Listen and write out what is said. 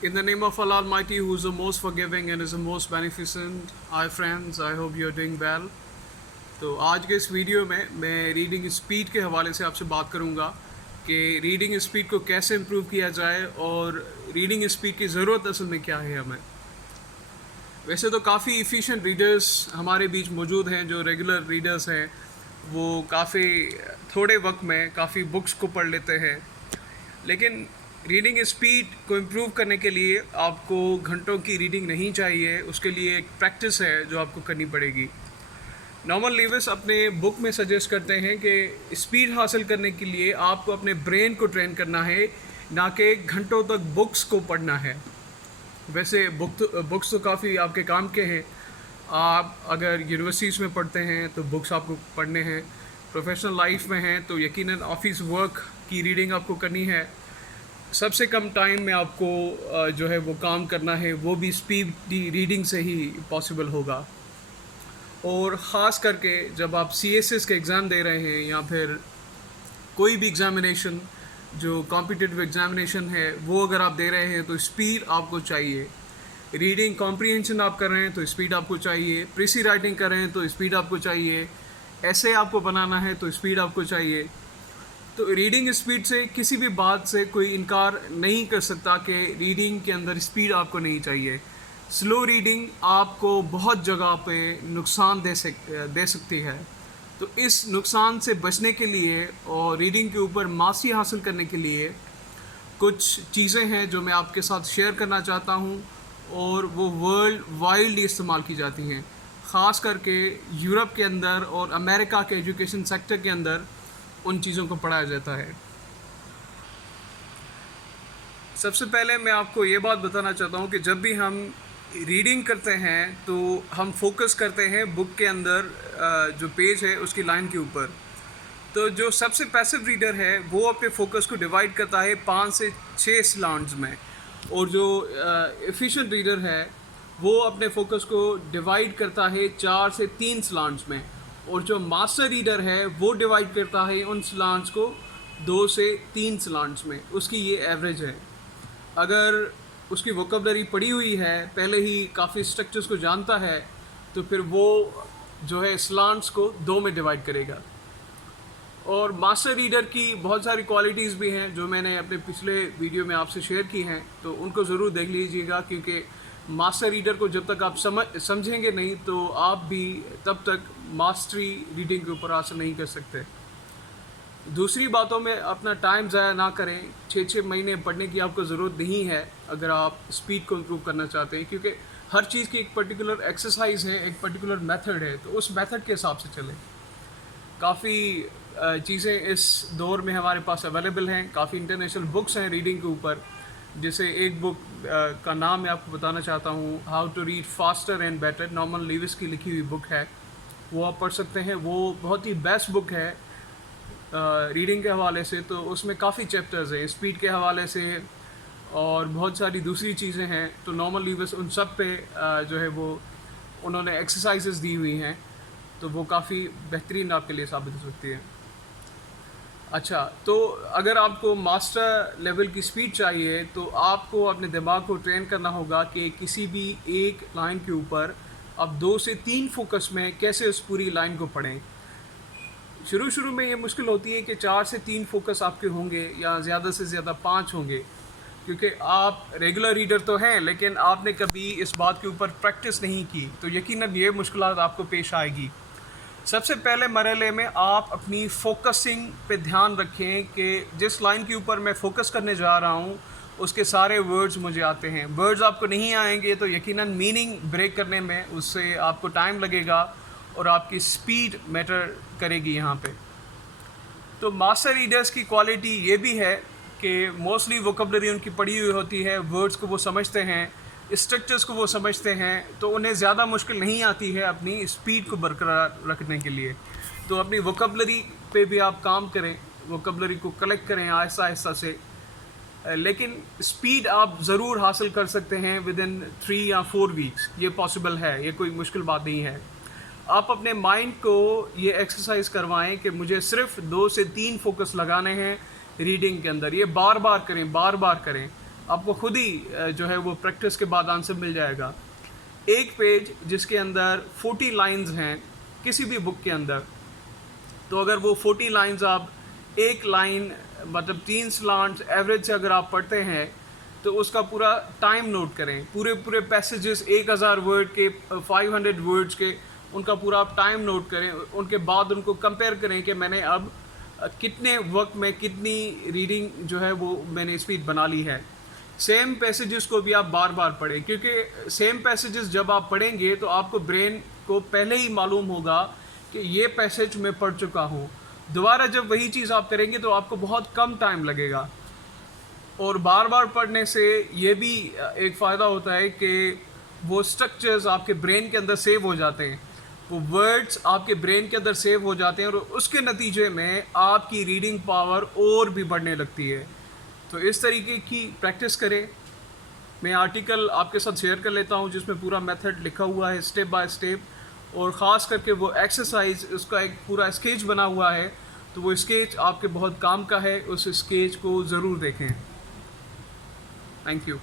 In the name of Allah Almighty, who is the most forgiving and is the most beneficent, hi friends, I hope you are doing well. तो आज के इस video में मैं reading speed के हवाले से आपसे बात करूंगा कि रीडिंग स्पीड को कैसे इम्प्रूव किया जाए और रीडिंग स्पीड की ज़रूरत असल में क्या है हमें। वैसे तो काफ़ी इफ़िशिएंट रीडर्स हमारे बीच मौजूद हैं, जो रेगुलर रीडर्स हैं वो काफ़ी थोड़े वक्त में काफ़ी बुक्स को पढ़ लेते हैं, लेकिन रीडिंग स्पीड को इम्प्रूव करने के लिए आपको घंटों की रीडिंग नहीं चाहिए। उसके लिए एक प्रैक्टिस है जो आपको करनी पड़ेगी। नॉर्मन लीविस अपने बुक में सजेस्ट करते हैं कि स्पीड हासिल करने के लिए आपको अपने ब्रेन को ट्रेन करना है, ना कि घंटों तक बुक्स को पढ़ना है। वैसे बुक्स तो काफ़ी आपके काम के हैं। आप अगर यूनिवर्सिटीज़ में पढ़ते हैं तो बुक्स आपको पढ़ने हैं, प्रोफेशनल लाइफ में हैं तो यकीनन ऑफिस वर्क की रीडिंग आपको करनी है। सबसे कम टाइम में आपको जो है वो काम करना है, वो भी स्पीड रीडिंग से ही पॉसिबल होगा। और ख़ास करके जब आप CSS के एग्ज़ाम दे रहे हैं या फिर कोई भी एग्ज़ामिनेशन जो कॉम्पिटिटिव एग्ज़ामिनेशन है वो अगर आप दे रहे हैं तो स्पीड आपको चाहिए। रीडिंग कॉम्प्रीहेंशन आप कर रहे हैं तो स्पीड आपको चाहिए, प्रीसी राइटिंग कर रहे हैं तो स्पीड आपको चाहिए, ऐसे आपको बनाना है तो स्पीड आपको चाहिए। तो रीडिंग स्पीड से किसी भी बात से कोई इनकार नहीं कर सकता कि रीडिंग के अंदर स्पीड आपको नहीं चाहिए। स्लो रीडिंग आपको बहुत जगह पे नुकसान दे सकती है। तो इस नुकसान से बचने के लिए और रीडिंग के ऊपर मास्टरी हासिल करने के लिए कुछ चीज़ें हैं जो मैं आपके साथ शेयर करना चाहता हूँ, और वो वर्ल्ड वाइडली इस्तेमाल की जाती हैं। ख़ास करके यूरोप के अंदर और अमेरिका के एजुकेशन सेक्टर के अंदर उन चीज़ों को पढ़ाया जाता है। सबसे पहले मैं आपको ये बात बताना चाहता हूँ कि जब भी हम रीडिंग करते हैं तो हम फोकस करते हैं बुक के अंदर जो पेज है उसकी लाइन के ऊपर। तो जो सबसे पैसिव रीडर है वो अपने फोकस को डिवाइड करता है 5 से 6 स्लैंड्स में, और जो एफिशिएंट रीडर है वो अपने फोकस को डिवाइड करता है 4 से 3 स्लैंड्स में, और जो मास्टर रीडर है वो डिवाइड करता है उन स्लैंड्स को 2 से 3 स्लैंड्स में। उसकी ये एवरेज है। अगर उसकी वोकैबुलरी पड़ी हुई है, पहले ही काफ़ी स्ट्रक्चर्स को जानता है, तो फिर वो जो है स्लैंड्स को 2 में डिवाइड करेगा। और मास्टर रीडर की बहुत सारी क्वालिटीज़ भी हैं जो मैंने अपने पिछले वीडियो में आपसे शेयर की हैं, तो उनको ज़रूर देख लीजिएगा, क्योंकि मास्टर रीडर को जब तक आप समझेंगे नहीं तो आप भी तब तक मास्टरी रीडिंग के ऊपर हासिल नहीं कर सकते। दूसरी बातों में अपना टाइम ज़ाया ना करें। 6-6 महीने पढ़ने की आपको ज़रूरत नहीं है अगर आप स्पीड को इम्प्रूव करना चाहते हैं, क्योंकि हर चीज़ की एक पर्टिकुलर एक्सरसाइज है, एक पर्टिकुलर मेथड है, तो उस मेथड के हिसाब से चलें। काफ़ी चीज़ें इस दौर में हमारे पास अवेलेबल हैं, काफ़ी इंटरनेशनल बुक्स हैं रीडिंग के ऊपर। जैसे एक बुक का नाम मैं आपको बताना चाहता हूँ, how to read faster and better, Norman Lewis की लिखी हुई बुक है, वो आप पढ़ सकते हैं। वो बहुत ही बेस्ट बुक है रीडिंग के हवाले से। तो उसमें काफ़ी चैप्टर्स हैं स्पीड के हवाले से और बहुत सारी दूसरी चीज़ें हैं। तो नॉर्मन लीविस उन सब पे जो है वो उन्होंने एक्सरसाइजेस दी हुई हैं, तो वो काफ़ी बेहतरीन आपके लिए साबित हो सकती है। अच्छा, तो अगर आपको मास्टर लेवल की स्पीड चाहिए तो आपको अपने दिमाग को ट्रेन करना होगा कि किसी भी एक लाइन के ऊपर आप 2 से 3 फोकस में कैसे उस पूरी लाइन को पढ़ें। शुरू में ये मुश्किल होती है कि 4 से 3 फोकस आपके होंगे या ज़्यादा से ज़्यादा 5 होंगे, क्योंकि आप रेगुलर रीडर तो हैं लेकिन आपने कभी इस बात के ऊपर प्रैक्टिस नहीं की, तो यकीनन ये मुश्किलात आपको पेश आएगी। सबसे पहले मरहले में आप अपनी फोकसिंग पे ध्यान रखें कि जिस लाइन के ऊपर मैं फ़ोकस करने जा रहा हूँ उसके सारे वर्ड्स मुझे आते हैं। वर्ड्स आपको नहीं आएंगे तो यकीनन मीनिंग ब्रेक करने में उससे आपको टाइम लगेगा और आपकी स्पीड मैटर करेगी यहाँ पे। तो मास्टर रीडर्स की क्वालिटी ये भी है कि मोस्टली वोकैबुलरी उनकी पढ़ी हुई होती है, वर्ड्स को वो समझते हैं, स्ट्रक्चर्स को वो समझते हैं, तो उन्हें ज़्यादा मुश्किल नहीं आती है अपनी स्पीड को बरकरार रखने के लिए। तो अपनी वोकैबुलरी पे भी आप काम करें, वोकैबुलरी को कलेक्ट करें आहिस्ता आहिस्ता से, लेकिन स्पीड आप ज़रूर हासिल कर सकते हैं विद इन 3 या 4 वीक्स। ये पॉसिबल है, ये कोई मुश्किल बात नहीं है। आप अपने माइंड को ये एक्सरसाइज करवाएं कि मुझे सिर्फ 2 से 3 फोकस लगाने हैं रीडिंग के अंदर। ये बार बार करें, बार बार करें। आपको खुद ही जो है वो प्रैक्टिस के बाद आंसर मिल जाएगा। एक पेज जिसके अंदर 40 लाइंस हैं किसी भी बुक के अंदर, तो अगर वो 40 लाइंस आप एक लाइन मतलब 3 स्लांट्स एवरेज से अगर आप पढ़ते हैं तो उसका पूरा टाइम नोट करें। पूरे पूरे पैसेजेस 1000 वर्ड के 500 वर्ड्स के, उनका पूरा आप टाइम नोट करें। उनके बाद उनको कंपेयर करें कि मैंने अब कितने वक्त में कितनी रीडिंग जो है वो मैंने स्पीड बना ली है। सेम पैसेजेस को भी आप बार बार पढ़ें, क्योंकि सेम पैसेजेस जब आप पढ़ेंगे तो आपको ब्रेन को पहले ही मालूम होगा कि ये पैसेज मैं पढ़ चुका हूँ। दोबारा जब वही चीज़ आप करेंगे तो आपको बहुत कम टाइम लगेगा। और बार बार पढ़ने से ये भी एक फ़ायदा होता है कि वो स्ट्रक्चर्स आपके ब्रेन के अंदर सेव हो जाते हैं, वो वर्ड्स आपके ब्रेन के अंदर सेव हो जाते हैं और उसके नतीजे में आपकी रीडिंग पावर और भी बढ़ने लगती है। तो इस तरीके की प्रैक्टिस करें। मैं आर्टिकल आपके साथ शेयर कर लेता हूँ जिसमें पूरा मेथड लिखा हुआ है स्टेप बाय स्टेप, और ख़ास करके वो एक्सरसाइज उसका एक पूरा स्केच बना हुआ है, तो वो स्केच आपके बहुत काम का है। उस स्केच को ज़रूर देखें। Thank you.